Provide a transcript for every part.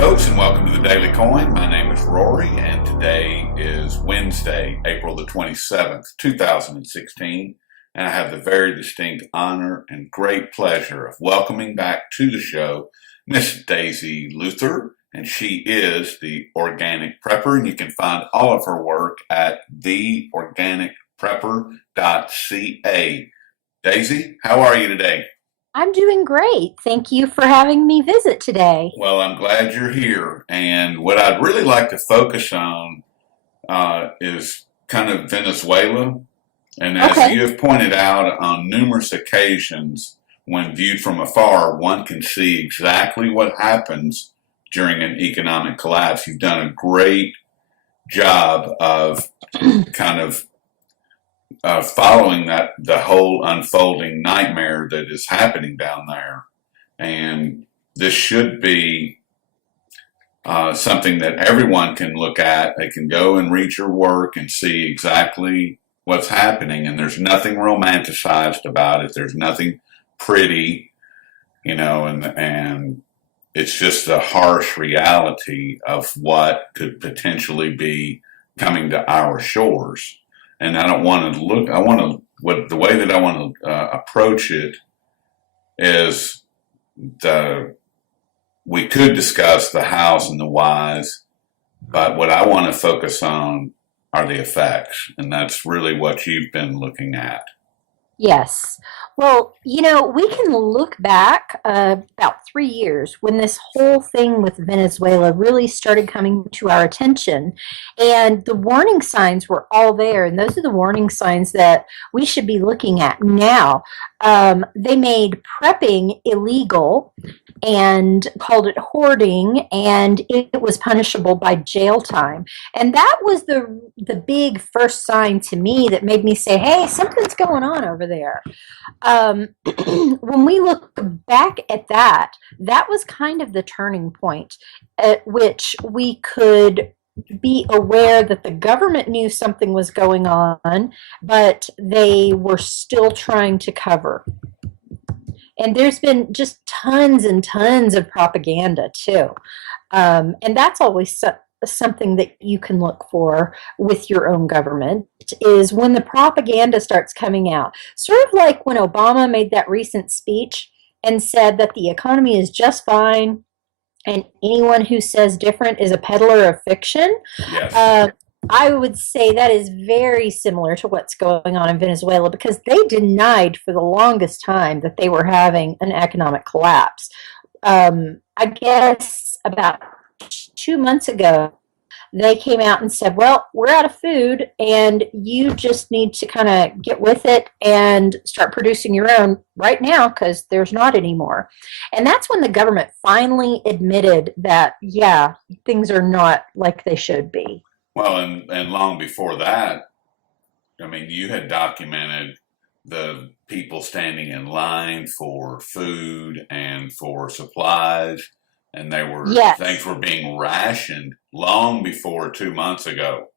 folks, and welcome to the Daily Coin. My name is Rory, and today is Wednesday, April the 27th, 2016, and I have the very distinct honor and great pleasure of welcoming back to the show Miss Daisy Luther, and she is the Organic Prepper, and you can find all of her work at theorganicprepper.ca. Daisy, how are you today? I'm doing great. Thank you for having me visit today. Well, I'm glad you're here. And what I'd really like to focus on is kind of Venezuela. And as Okay. you have pointed out on numerous occasions, when viewed from afar, one can see exactly what happens during an economic collapse. You've done a great job of kind of following that the whole unfolding nightmare that is happening down there, and this should be something that everyone can look at. They can go and read your work and see exactly what's happening, and there's nothing romanticized about it. There's nothing pretty, and it's just the harsh reality of what could potentially be coming to our shores. And I don't want to look. The way that I want to approach it is we could discuss the hows and the whys, but what I want to focus on are the effects, and that's really what you've been looking at. Yes. Well, we can look back about 3 years when this whole thing with Venezuela really started coming to our attention. And the warning signs were all there. And those are the warning signs that we should be looking at now. They made prepping illegal and called it hoarding, and it was punishable by jail time. And that was the big first sign to me that made me say, "Hey, something's going on over there." When we look back at that, that was kind of the turning point at which we could be aware that the government knew something was going on, but they were still trying to cover. And there's been just tons and tons of propaganda too. And that's always something that you can look for with your own government is when the propaganda starts coming out. Sort of like when Obama made that recent speech and said that the economy is just fine and anyone who says different is a peddler of fiction. Yes. I would say that is very similar to what's going on in Venezuela because they denied for the longest time that they were having an economic collapse. I guess about 2 months ago, they came out and said, "Well, we're out of food and you just need to kind of get with it and start producing your own right now because there's not anymore." And that's when the government finally admitted that, yeah, things are not like they should be. Well, and long before that, I mean, you had documented the people standing in line for food and for supplies, and things Yes. were being rationed long before 2 months ago.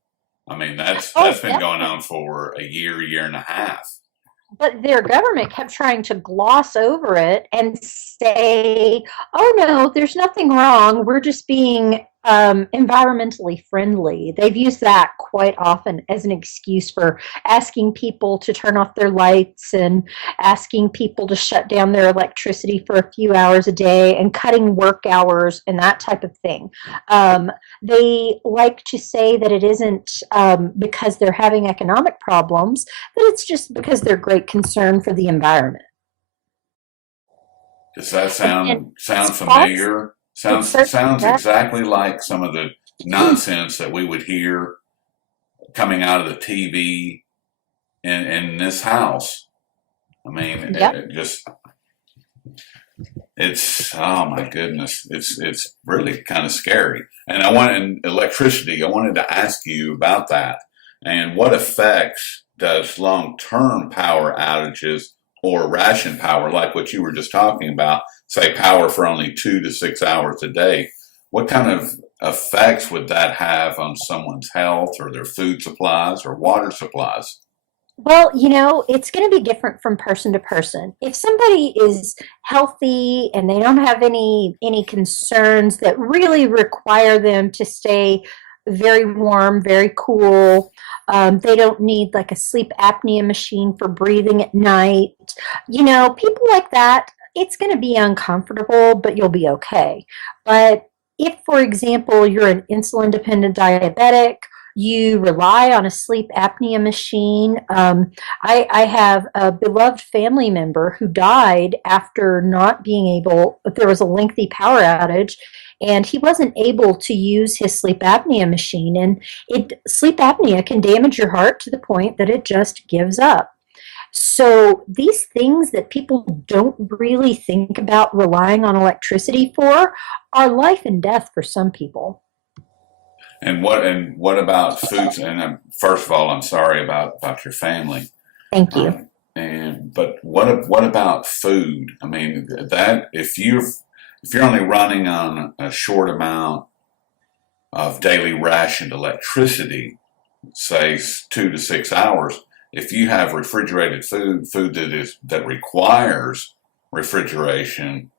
I mean, Oh, that's been going definitely. on for a year and a half. But their government kept trying to gloss over it and say, "Oh no, there's nothing wrong. We're just being environmentally friendly." They've used that quite often as an excuse for asking people to turn off their lights and asking people to shut down their electricity for a few hours a day and cutting work hours and that type of thing. Um, they like to say that it isn't because they're having economic problems, that it's just because they're great concern for the environment. Does that And sound it's false. familiar? It certainly Sounds does. exactly like some of the nonsense that we would hear coming out of the TV in this house. I mean, Yep. it's oh my goodness, it's really kind of scary. And I wanted electricity. I wanted to ask you about that and what effects does long term power outages or ration power, like what you were just talking about, say power for only 2 to 6 hours a day. What kind of effects would that have on someone's health or their food supplies or water supplies? Well, it's going to be different from person to person. If somebody is healthy and they don't have any concerns that really require them to stay very warm, very cool, they don't need like a sleep apnea machine for breathing at night. People like that, it's going to be uncomfortable, but you'll be okay. But if, for example, you're an insulin dependent diabetic, you rely on a sleep apnea machine. I have a beloved family member who died after not being able, there was a lengthy power outage, and he wasn't able to use his sleep apnea machine. And sleep apnea can damage your heart to the point that it just gives up. So these things that people don't really think about relying on electricity for are life and death for some people. And what about foods? And first of all, I'm sorry about your family. Thank you. And but what about food? I mean, that if you're only running on a short amount of daily rationed electricity, say 2 to 6 hours, if you have refrigerated food that requires refrigeration,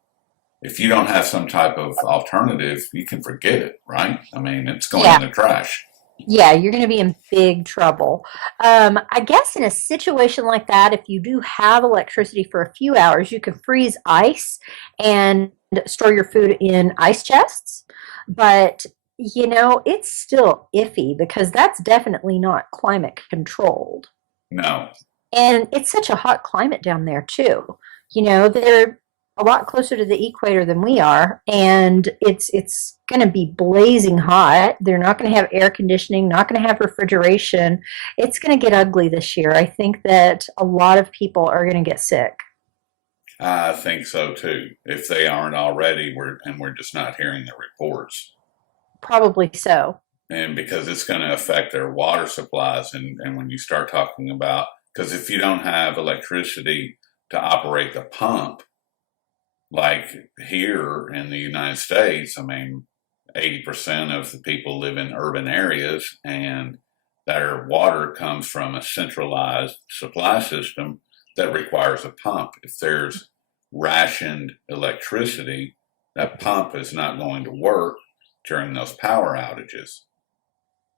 if you don't have some type of alternative, you can forget it, right? I mean, it's going in Yeah. the trash. Yeah, you're going to be in big trouble. I guess in a situation like that, if you do have electricity for a few hours, you can freeze ice and store your food in ice chests. But, it's still iffy because that's definitely not climate controlled. No, And it's such a hot climate down there too. They're a lot closer to the equator than we are, and it's going to be blazing hot. They're not going to have air conditioning, not going to have refrigeration. It's going to get ugly this year. I think that a lot of people are going to get sick. I think so too. If they aren't already, we're just not hearing the reports. Probably so. And because it's going to affect their water supplies. And when you start talking about, because if you don't have electricity to operate the pump, like here in the United States, I mean, 80% of the people live in urban areas and their water comes from a centralized supply system that requires a pump. If there's rationed electricity, that pump is not going to work during those power outages.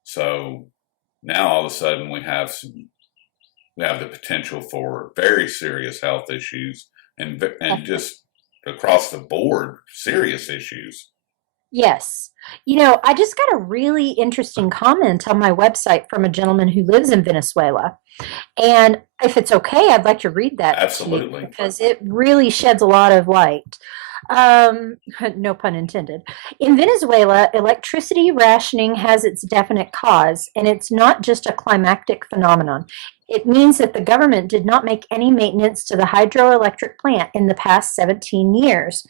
So now all of a sudden we have the potential for very serious health issues and just across the board serious issues. Yes. I just got a really interesting comment on my website from a gentleman who lives in Venezuela. And if it's okay, I'd like to read that to you Absolutely. because it really sheds a lot of light. Um, no pun intended. In Venezuela, electricity rationing has its definite cause, and it's not just a climactic phenomenon. It means that the government did not make any maintenance to the hydroelectric plant in the past 17 years.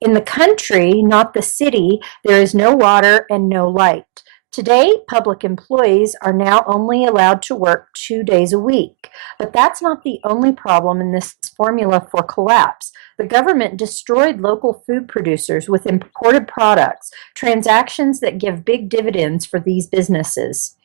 In the country, not the city, there is no water and no light. Today, public employees are now only allowed to work 2 days a week. But that's not the only problem in this formula for collapse. The government destroyed local food producers with imported products, transactions that give big dividends for these businesses.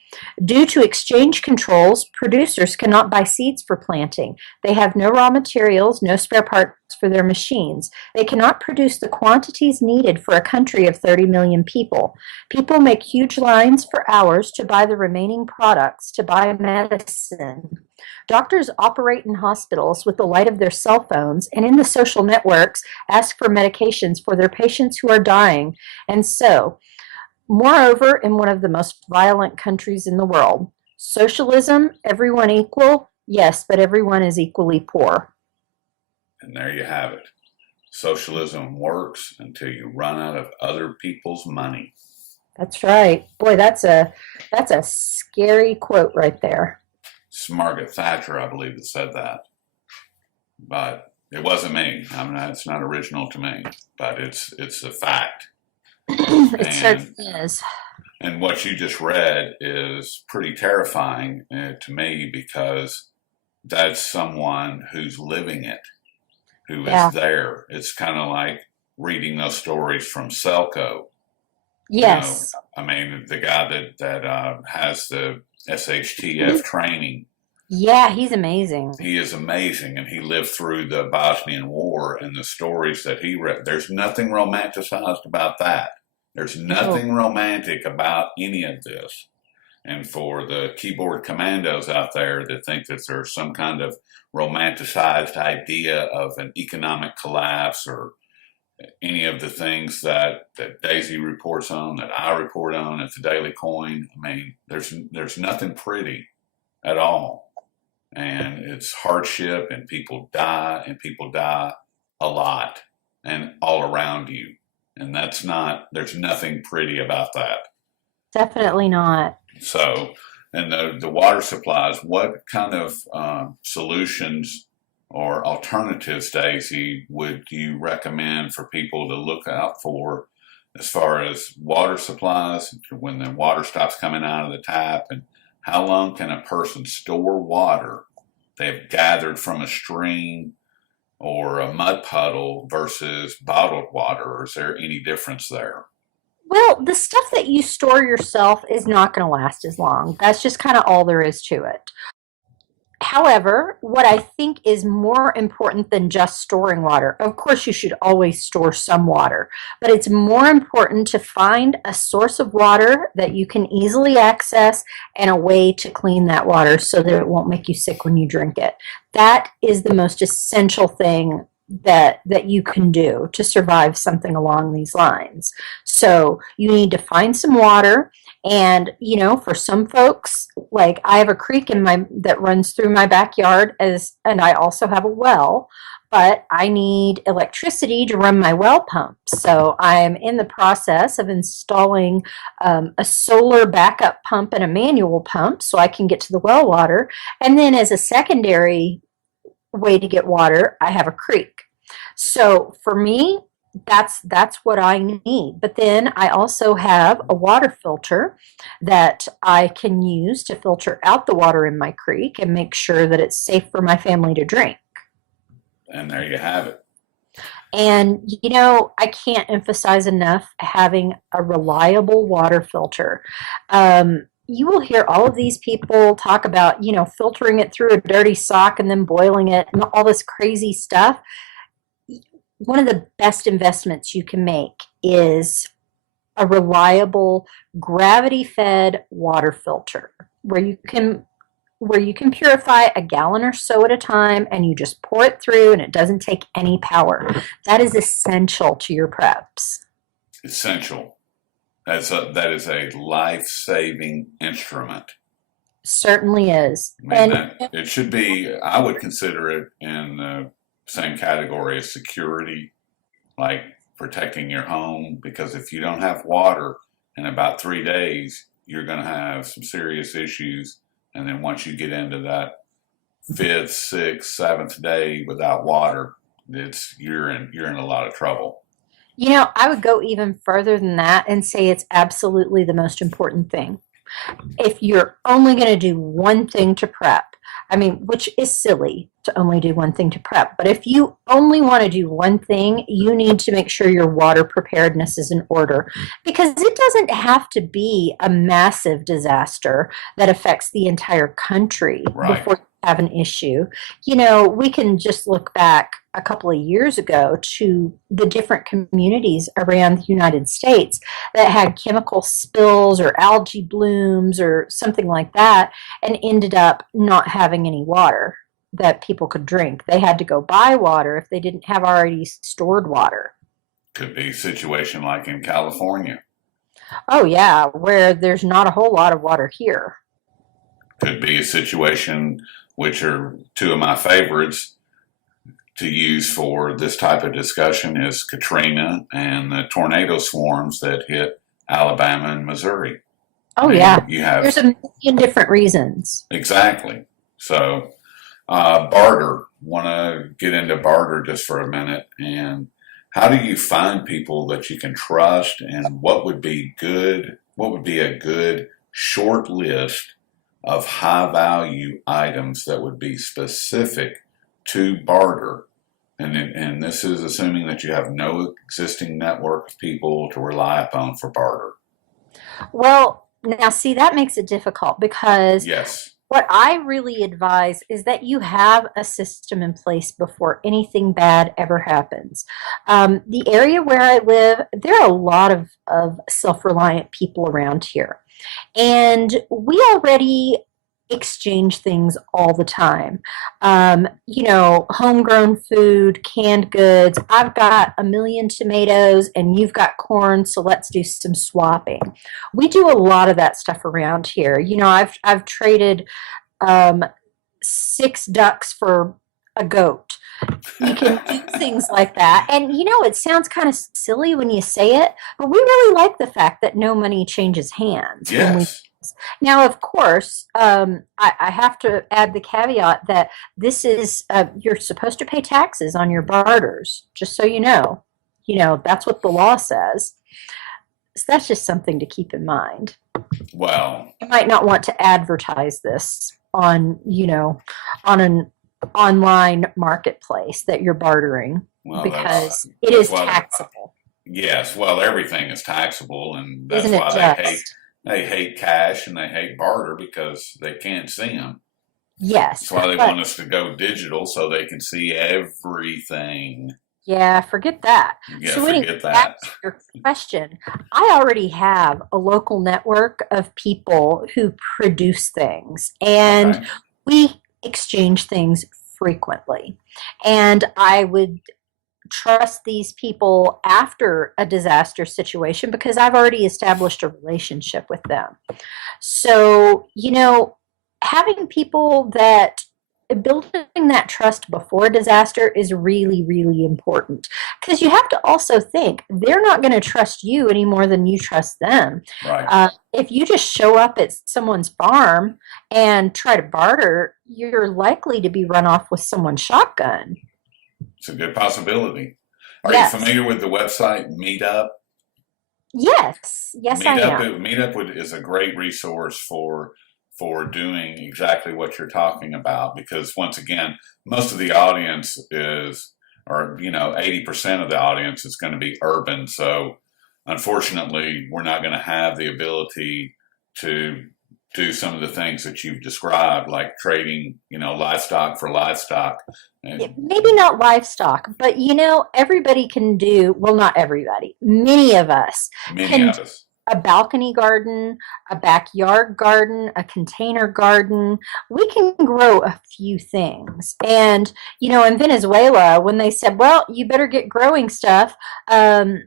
Due to exchange controls, producers cannot buy seeds for planting. They have no raw materials, no spare parts for their machines. They cannot produce the quantities needed for a country of 30 million people. People make huge lines for hours to buy the remaining products, to buy medicine. Doctors operate in hospitals with the light of their cell phones and in the social networks ask for medications for their patients who are dying. And so, moreover, in one of the most violent countries in the world, socialism, everyone equal, yes, but everyone is equally poor. And there you have it. Socialism works until you run out of other people's money. That's right. Boy, that's a scary quote right there. It's Margaret Thatcher, I believe, that said that. But it wasn't me. I mean, it's not original to me, but it's a fact. It And certainly is. and what you just read is pretty terrifying to me because that's someone who's living it, who is Yeah. there. It's kind of like reading those stories from Selco. You know, Yes. I mean, the guy that has the SHTF training. Yeah, he's amazing. He is amazing, and he lived through the Bosnian War and the stories that he read. There's nothing romanticized about that. There's No. nothing romantic about any of this. And for the keyboard commandos out there that think that there's some kind of romanticized idea of an economic collapse or any of the things that Daisy reports on, that I report on at the Daily Coin, I mean, there's nothing pretty at all. And it's hardship, and people die a lot and all around you. And there's nothing pretty about that. Definitely not. So, and the water supplies, what kind of solutions or alternatives, Daisy, would you recommend for people to look out for as far as water supplies when the water stops coming out of the tap? And how long can a person store water they've gathered from a stream or a mud puddle versus bottled water? Or is there any difference there? Well, the stuff that you store yourself is not going to last as long. That's just kind of all there is to it. However, what I think is more important than just storing water, of course, you should always store some water, but it's more important to find a source of water that you can easily access and a way to clean that water so that it won't make you sick when you drink it. That is the most essential thing that you can do to survive something along these lines. So you need to find some water. And for some folks, like I have a creek in my that runs through my backyard, and I also have a well, but I need electricity to run my well pump. So I'm in the process of installing a solar backup pump and a manual pump so I can get to the well water. And then as a secondary way to get water, I have a creek. So for me, that's what I need. But then I also have a water filter that I can use to filter out the water in my creek and make sure that it's safe for my family to drink. And there you have it. And I can't emphasize enough having a reliable water filter. You will hear all of these people talk about, filtering it through a dirty sock and then boiling it and all this crazy stuff. One of the best investments you can make is a reliable gravity fed water filter where you can purify a gallon or so at a time, and you just pour it through and it doesn't take any power. That is essential to your preps. Essential. That is a life-saving instrument. Certainly is. I mean, it should be, I would consider it in the same category as security, like protecting your home, because if you don't have water in about 3 days, you're going to have some serious issues. And then once you get into that fifth, sixth, seventh day without water, you're in a lot of trouble. I would go even further than that and say it's absolutely the most important thing. If you're only going to do one thing to prep, I mean, which is silly to only do one thing to prep, but if you only want to do one thing, you need to make sure your water preparedness is in order, because it doesn't have to be a massive disaster that affects the entire country Right. before you have an issue. We can just look back a couple of years ago to the different communities around the United States that had chemical spills or algae blooms or something like that and ended up not having any water that people could drink. They had to go buy water if they didn't have already stored water. Could be a situation like in California. Oh, yeah, where there's not a whole lot of water here. Could be a situation, which are two of my favorites to use for this type of discussion, is Katrina and the tornado swarms that hit Alabama and Missouri. I Oh, mean, yeah, you have there's a million different reasons. exactly. So, barter. Want to get into barter just for a minute. And how do you find people that you can trust? And what would be good? What would be a good short list of high value items that would be specific to barter? And this is assuming that you have no existing network of people to rely upon for barter. Well, now see, that makes it difficult because Yes. What I really advise is that you have a system in place before anything bad ever happens. The area where I live, there are a lot of self reliant people around here. And we already exchange things all the time. Homegrown food, canned goods. I've got a million tomatoes and you've got corn, so let's do some swapping. We do a lot of that stuff around here. I've traded um, six ducks for a goat. You can do things like that. And it sounds kind of silly when you say it, but we really like the fact that no money changes hands when we. Yes. Now, of course, I have to add the caveat that this is you're supposed to pay taxes on your barters, just so you know. That's what the law says. So that's just something to keep in mind. Well, You might not want to advertise this on an online marketplace that you're bartering well, because it that's is what. taxable. Yes, well, everything is taxable, and that's Isn't it why just? they hate cash and they hate barter because they can't see them. Yes. That's why they But want us to go digital so they can see everything. yeah, forget that. Yeah, So anyway, forget back that. to your question. I already have a local network of people who produce things, and Okay. we exchange things frequently. And I would trust these people after a disaster situation because I've already established a relationship with them. So, having people that building that trust before disaster is really, really important because you have to also think they're not going to trust you any more than you trust them. Right. If you just show up at someone's farm and try to barter, you're likely to be run off with someone's shotgun. It's a good possibility. Are you Yes. familiar with the website Meetup? Yes. Yes, I am. Is a great resource for doing exactly what you're talking about because once again, most of the audience is, or 80% of the audience is going to be urban. So unfortunately, we're not going to have the ability to do some of the things that you've described, like trading, livestock for livestock. And Maybe not livestock, but everybody can do, well, not everybody, many of us many can of do us, a balcony garden, a backyard garden, a container garden. We can grow a few things. And, in Venezuela, when they said, well, you better get growing stuff, um,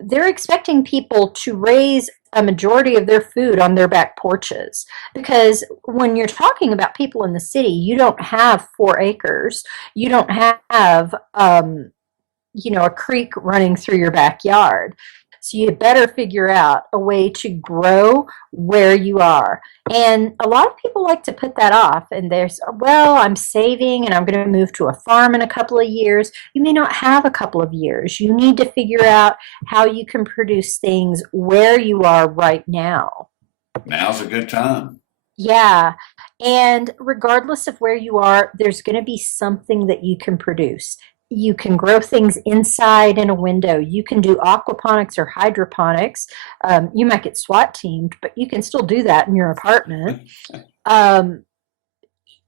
they're expecting people to raise a majority of their food on their back porches because when you're talking about people in the city, you don't have 4 acres, you don't have a creek running through your backyard. So you better figure out a way to grow where you are. And a lot of people like to put that off. And well, I'm saving and I'm going to move to a farm in a couple of years. You may not have a couple of years. You need to figure out how you can produce things where you are right now. now's a good time. Yeah. And regardless of where you are, there's going to be something that you can produce. You can grow things inside in a window. You can do aquaponics or hydroponics. You might get SWAT teamed, but you can still do that in your apartment. Um,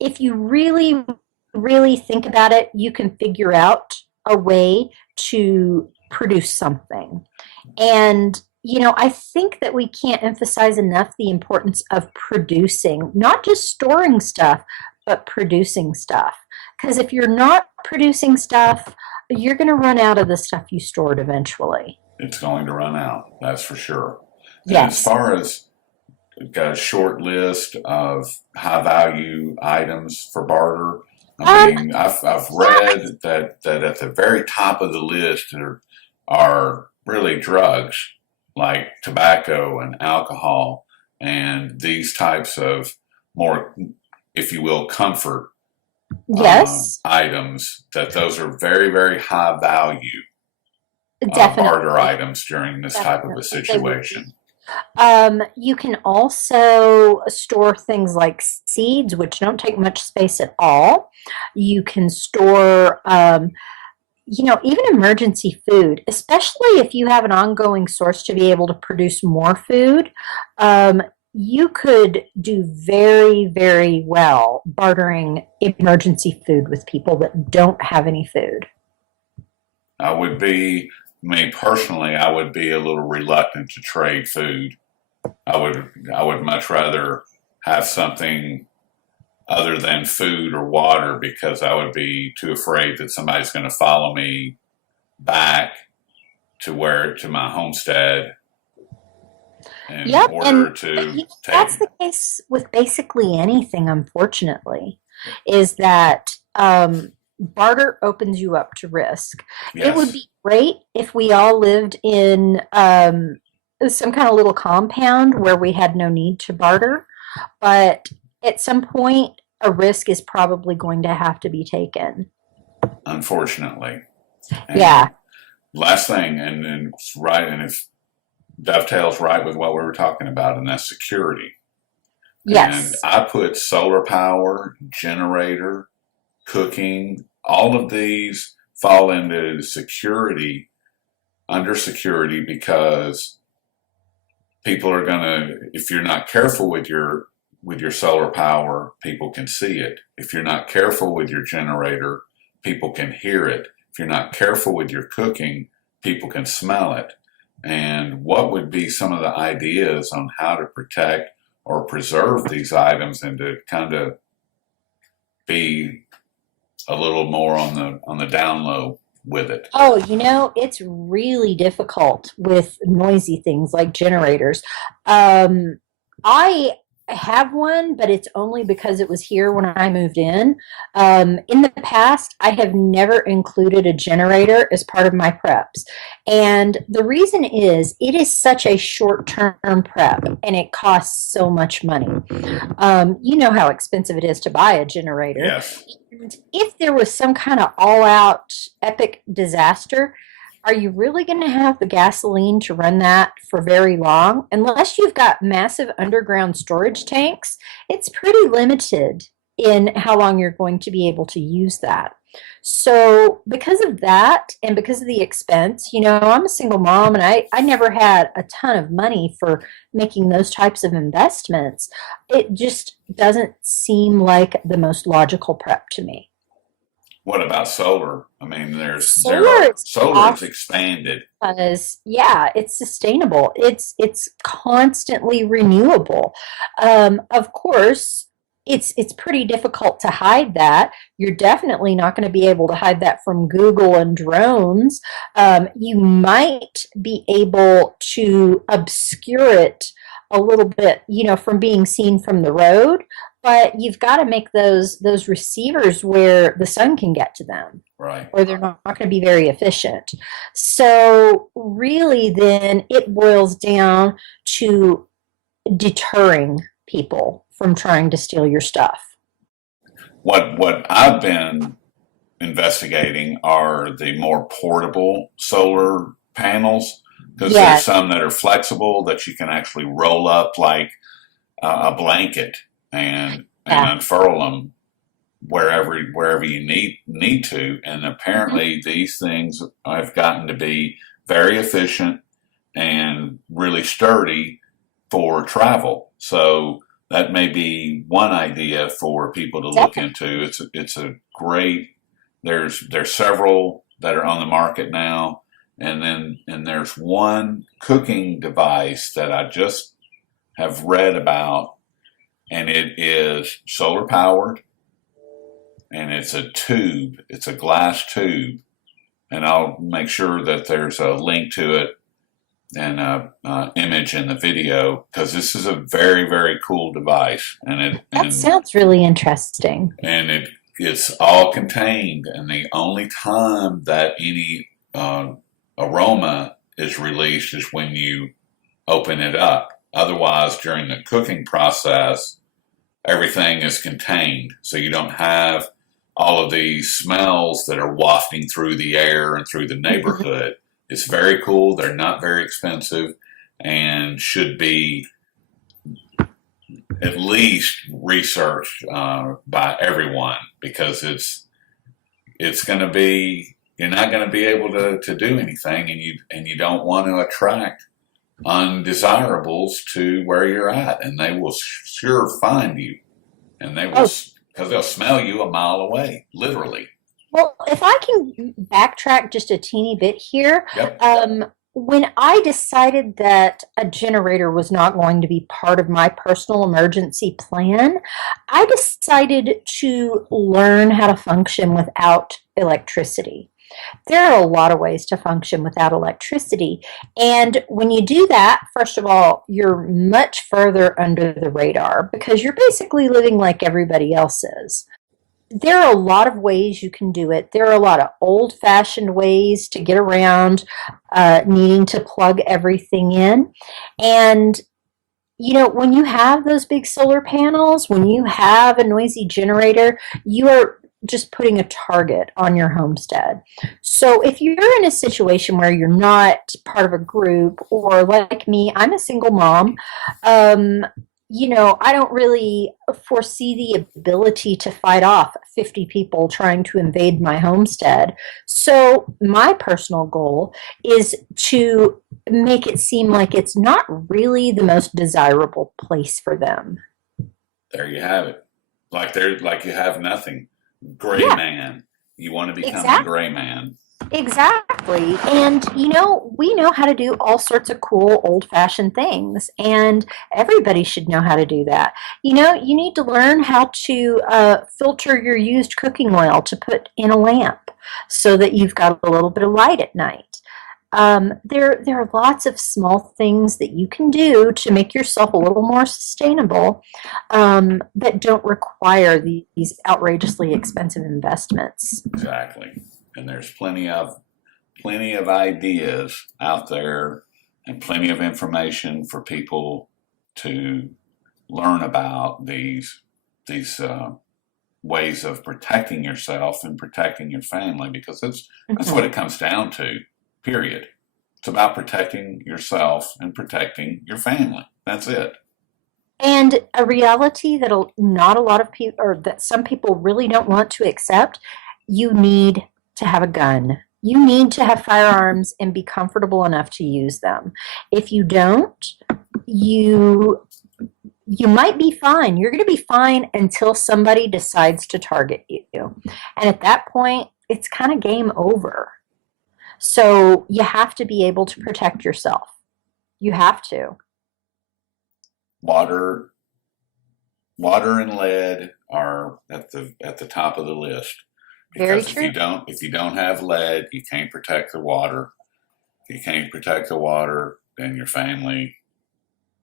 if you really, really think about it, you can figure out a way to produce something. And, I think that we can't emphasize enough the importance of producing, not just storing stuff, but producing stuff. Because if you're not producing stuff, you're going to run out of the stuff you stored eventually. It's going to run out, that's for sure. And as Yes. far as got a short list of high value items for barter. I Um, mean, I've yeah, read that at the very top of the list are really drugs like tobacco and alcohol and these types of more, if you will, comfort yes, items. That those are very very high value barter definitely. items during this type of a Definitely. They would be. situation. You can also store things like seeds, which don't take much space at all. You can store, even emergency food, especially if you have an ongoing source to be able to produce more food. Um, you could do very, very well bartering emergency food with people that don't have any food. I would be, me personally, I would be a little reluctant to trade food. I would much rather have something other than food or water because I would be too afraid that somebody's going to follow me back to my homestead in Yep, order and to that's take. the case with basically anything, unfortunately, is that barter opens you up to risk. It would Yes, be great if we all lived in some kind of little compound where we had no need to barter, but at some point, a risk is probably going to have to be taken. unfortunately. Yeah, And last thing, and it's right, and it dovetails right with what we were talking about, and that's security. And yes. I put solar power, generator, cooking, all of these fall into security, under security, because people are going to, if you're not careful with your solar power, people can see it. If you're not careful with your generator, people can hear it. If you're not careful with your cooking, people can smell it. And what would be some of the ideas on how to protect or preserve these items and to kind of be a little more on the down low with it? Oh, it's really difficult with noisy things like generators. I have one, but it's only because it was here when I moved in. In the past, I have never included a generator as part of my preps. And the reason is it is such a short term prep and it costs so much money. You know how expensive it is to buy a generator. Yes. And if there was some kind of all out epic disaster, are you really going to have the gasoline to run that for very long? Unless you've got massive underground storage tanks, it's pretty limited in how long you're going to be able to use that. So, because of that and because of the expense, I'm a single mom and I never had a ton of money for making those types of investments. It just doesn't seem like the most logical prep to me. What about solar? I mean, there Solar are is solar is awesome expanded. because yeah, it's sustainable. It's constantly renewable. Of course, it's pretty difficult to hide that. You're definitely not going to be able to hide that from Google and drones. You might be able to obscure it a little bit, from being seen from the road, but you've got to make those receivers where the sun can get to them Right. or they're not going to be very efficient. So, really, then it boils down to deterring people from trying to steal your stuff. What I've been investigating are the more portable solar panels because there's Yes. some that are flexible that you can actually roll up like a blanket and Yeah. unfurl them wherever you need to. And Mhm. apparently, these things have gotten to be very efficient and really sturdy for travel. So that may be one idea for people to look Definitely. into. It's a great. There's several that are on the market now, and there's one cooking device that I just have read about, and it is solar powered, and it's a tube. It's a glass tube, and I'll make sure that there's a link to it and image in the video because this is a very very cool device, That sounds really interesting. and it's all contained, and the only time that any aroma is released is when you open it up. Otherwise, during the cooking process, everything is contained, so you don't have all of these smells that are wafting through the air and through the neighborhood. It's very cool. They're not very expensive and should be at least researched by everyone because it's going to be you're not going to be able to do anything and you don't want to attract undesirables to where you're at, and they will sure find you, and they will Oh, because they'll smell you a mile away, literally. well, if I can backtrack just a teeny bit here, Yep, when I decided that a generator was not going to be part of my personal emergency plan, I decided to learn how to function without electricity. There are a lot of ways to function without electricity. And when you do that, first of all, you're much further under the radar because you're basically living like everybody else is. There are a lot of ways you can do it. There are a lot of old fashioned ways to get around needing to plug everything in. And when you have those big solar panels, when you have a noisy generator, you are just putting a target on your homestead. So if you're in a situation where you're not part of a group, or like me, I'm a single mom, um, I don't really foresee the ability to fight off 50 people trying to invade my homestead. So my personal goal is to make it seem like it's not really the most desirable place for them. there you have it. Like you have nothing. Gray Yeah, man. You want to become the exactly. gray man. Exactly. And, we know how to do all sorts of cool old fashioned things, and everybody should know how to do that. You need to learn how to filter your used cooking oil to put in a lamp so that you've got a little bit of light at night. There are lots of small things that you can do to make yourself a little more sustainable that don't require these outrageously expensive investments. Exactly. And there's plenty of ideas out there and plenty of information for people to learn about these ways of protecting yourself and protecting your family, because that's what Mhm. it comes down to. Period. It's about protecting yourself and protecting your family. That's it. And a reality that not a lot of people, or that some people really don't want to accept, you need to have a gun. You need to have firearms and be comfortable enough to use them. If you don't, you you might be fine. You're going to be fine until somebody decides to target you. And at that point, it's kind of game over. So you have to be able to protect yourself. You have to. Water, water and lead are at the top of the list, Very because true. if you don't have lead, you can't protect the water. If you can't protect the water, then your family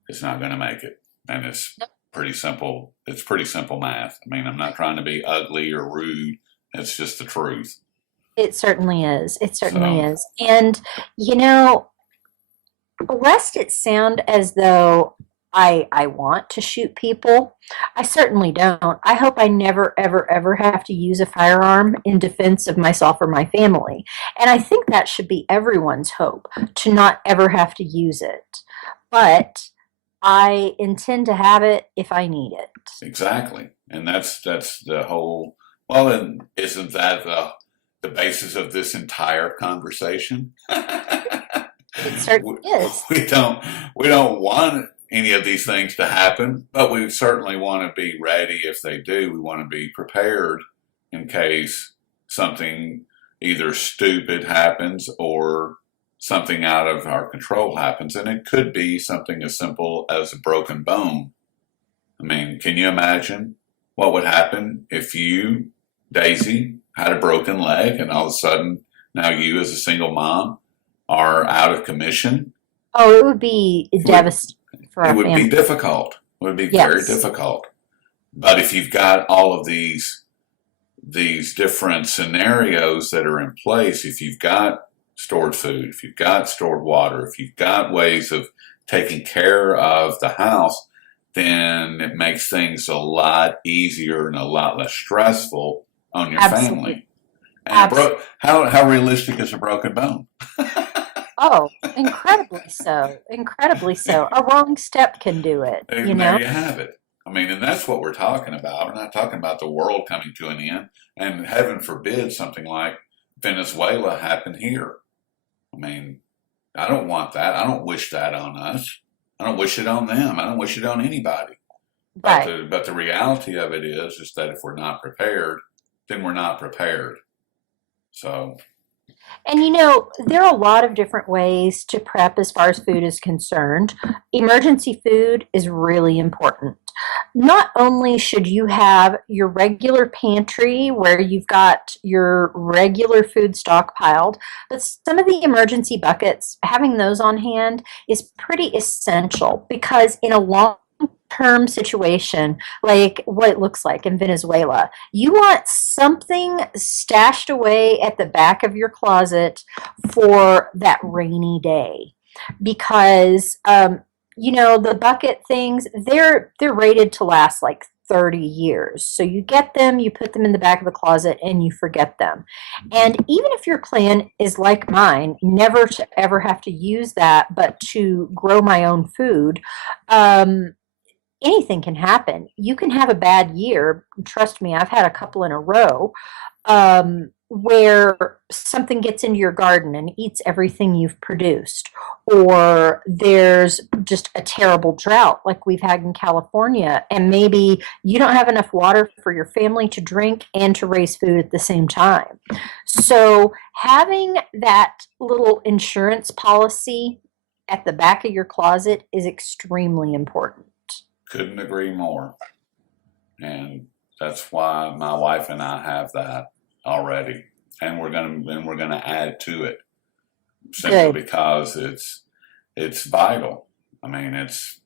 is not going to make it. And it's pretty simple. It's pretty simple math. I mean, I'm not trying to be ugly or rude. It's just the truth. It certainly is. It certainly So is. And, you know, lest it sound as though I want to shoot people, I certainly don't. I hope I never, ever, ever have to use a firearm in defense of myself or my family. And I think that should be everyone's hope, to not ever have to use it. But I intend to have it if I need it. exactly, and that's the whole. Well, and isn't that the basis of this entire conversation? It we, certainly is. we don't we don't want any of these things to happen, but we certainly want to be ready if they do. We want to be prepared in case something either stupid happens or something out of our control happens, and it could be something as simple as a broken bone. I mean, can you imagine what would happen if you, Daisy, had a broken leg and all of a sudden now you, as a single mom, are out of commission? Oh, it would be It would, devastating for it our would be family. difficult. It would be very Yes. difficult. But if you've got all of these different scenarios that are in place, if you've got stored food, if you've got stored water, if you've got ways of taking care of the house, then it makes things a lot easier and a lot less stressful on your Absolutely. family. And Absolutely. how realistic is a broken bone? Oh, incredibly so. Incredibly so. A wrong step can do it, you And there know? you have it. I mean, and that's what we're talking about. We're not talking about the world coming to an end, and heaven forbid something like Venezuela happen here. I mean, I don't want that. I don't wish that on us. I don't wish it on them. I don't wish it on anybody. But Right. the reality of it is that if we're not prepared, then we're not prepared. So And you know, there are a lot of different ways to prep as far as food is concerned. Emergency food is really important. Not only should you have your regular pantry where you've got your regular food stockpiled, but some of the emergency buckets, having those on hand is pretty essential because in a long-term situation like what it looks like in Venezuela, you want something stashed away at the back of your closet for that rainy day because you know the bucket things they're rated to last like 30 years. So you get them, you put them in the back of the closet and you forget them. And even if your plan is like mine, never to ever have to use that but to grow my own food, um, anything can happen. You can have a bad year. Trust me, I've had a couple in a row where something gets into your garden and eats everything you've produced, or there's just a terrible drought like we've had in California, and maybe you don't have enough water for your family to drink and to raise food at the same time. So, having that little insurance policy at the back of your closet is extremely important. couldn't agree more. And that's why my wife and I have that already. And we're gonna add to it simply Good. because it's vital. I mean it's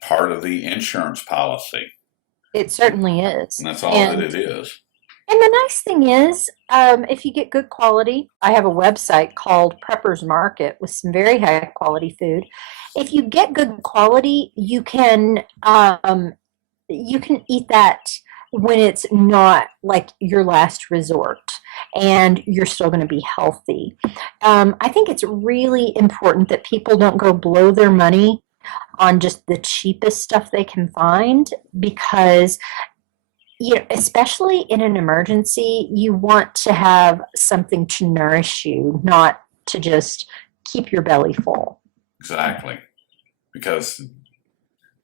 part of the insurance policy. It certainly is. And that's all that And it is. and the nice thing is, if you get good quality, I have a website called Preppers Market with some very high quality food. If you get good quality, you can eat that when it's not like your last resort and you're still going to be healthy. I think it's really important that people don't go blow their money on just the cheapest stuff they can find because you know, especially in an emergency, you want to have something to nourish you, not to just keep your belly full. Exactly. Because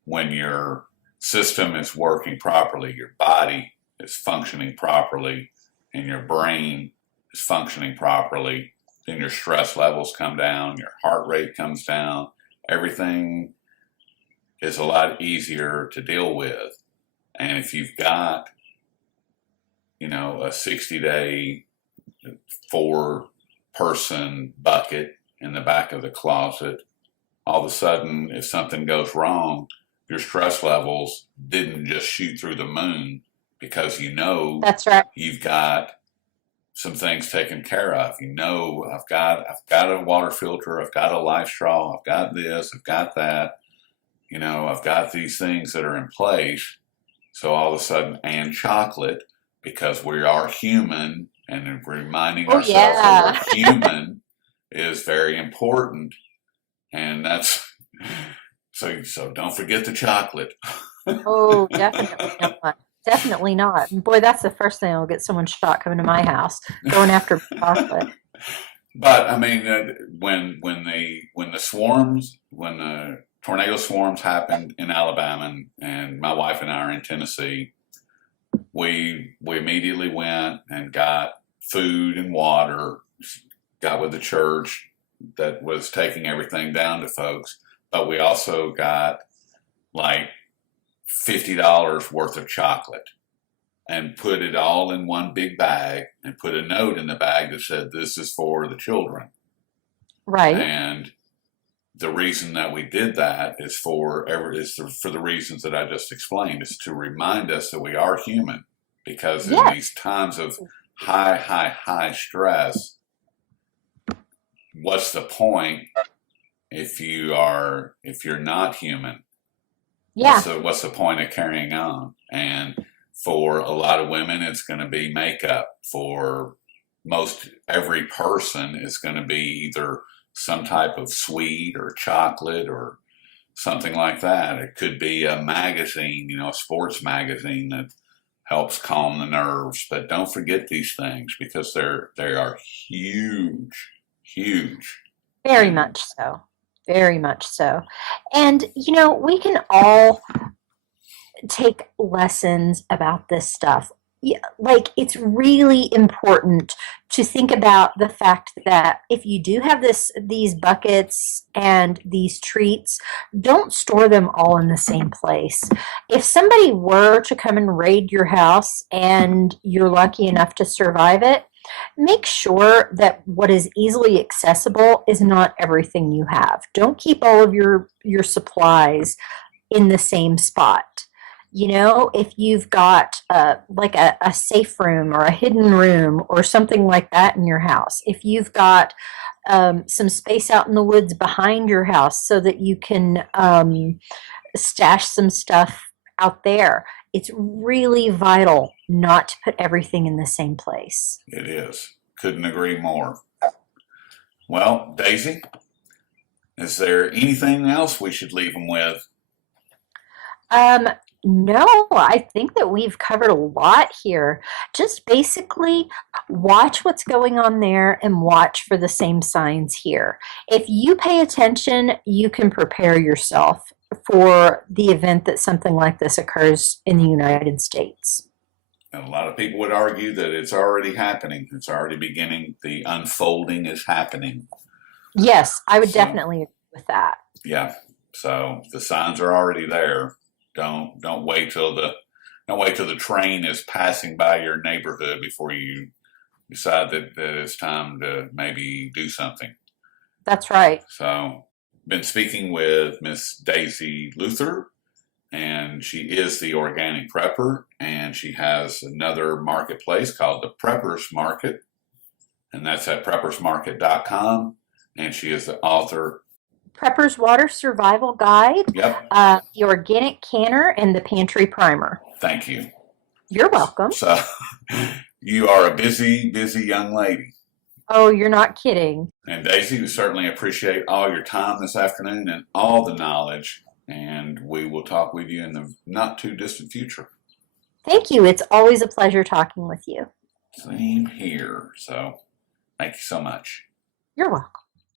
when your system is working properly, your body is functioning properly, and your brain is functioning properly, then your stress levels come down, your heart rate comes down, everything is a lot easier to deal with. And if you've got, you know, a 60-day, 4-person bucket in the back of the closet, all of a sudden, if something goes wrong, your stress levels didn't just shoot through the moon because you know That's right. you've got some things taken care of. You know, I've got a water filter, I've got a life straw, I've got this, I've got that. You know, I've got these things that are in place. So all of a sudden, and chocolate, because we are human, and reminding Oh, ourselves that yeah. we're human is very important. And that's so don't forget the chocolate. Oh, definitely not. Definitely not. And boy, that's the first thing that'll get someone shot coming to my house, going after chocolate. But I mean, when the tornado swarms happened in Alabama, and my wife and I are in Tennessee, we immediately went and got food and water, got with the church that was taking everything down to folks, but we also got like $50 worth of chocolate and put it all in one big bag and put a note in the bag that said, "This is for the children." Right. And the reason that we did that for the reasons that I just explained, is to remind us that we are human. Because in Yes. these times of high stress, what's the point if you're not human? Yeah. What's the point of carrying on? And for a lot of women, it's going to be makeup. For most every person, it's going to be either some type of sweet or chocolate or something like that. It could be a magazine, you know, a sports magazine that helps calm the nerves. But don't forget these things because they are huge. Huge. Very much so. Very much so. And, we can all take lessons about this stuff. Yeah, like it's really important to think about the fact that if you do have these buckets and these treats, don't store them all in the same place. If somebody were to come and raid your house and you're lucky enough to survive it, make sure that what is easily accessible is not everything you have. Don't keep all of your supplies in the same spot. If you've got like a safe room or a hidden room or something like that in your house, if you've got some space out in the woods behind your house so that you can stash some stuff out there, it's really vital not to put everything in the same place. It is. Couldn't agree more. Well, Daisy, is there anything else we should leave them with? No, I think that we've covered a lot here. Just basically watch what's going on there and watch for the same signs here. If you pay attention, you can prepare yourself for the event that something like this occurs in the United States. And a lot of people would argue that it's already happening. It's already beginning. The unfolding is happening. Yes, I would So, definitely agree with that. yeah. So the signs are already there. Don't wait till the train is passing by your neighborhood before you decide that it's time to maybe do something. That's right. So, been speaking with Miss Daisy Luther, and she is the organic prepper, and she has another marketplace called the Preppers Market, and that's at preppersmarket.com, and she is the author. Prepper's Water Survival Guide, Yep, the Organic Canner, and the Pantry Primer. thank you. You're welcome. So, you are a busy, busy young lady. Oh, you're not kidding. And Daisy, we certainly appreciate all your time this afternoon and all the knowledge, and we will talk with you in the not too distant future. Thank you. It's always a pleasure talking with you. Same here. So, thank you so much. You're welcome.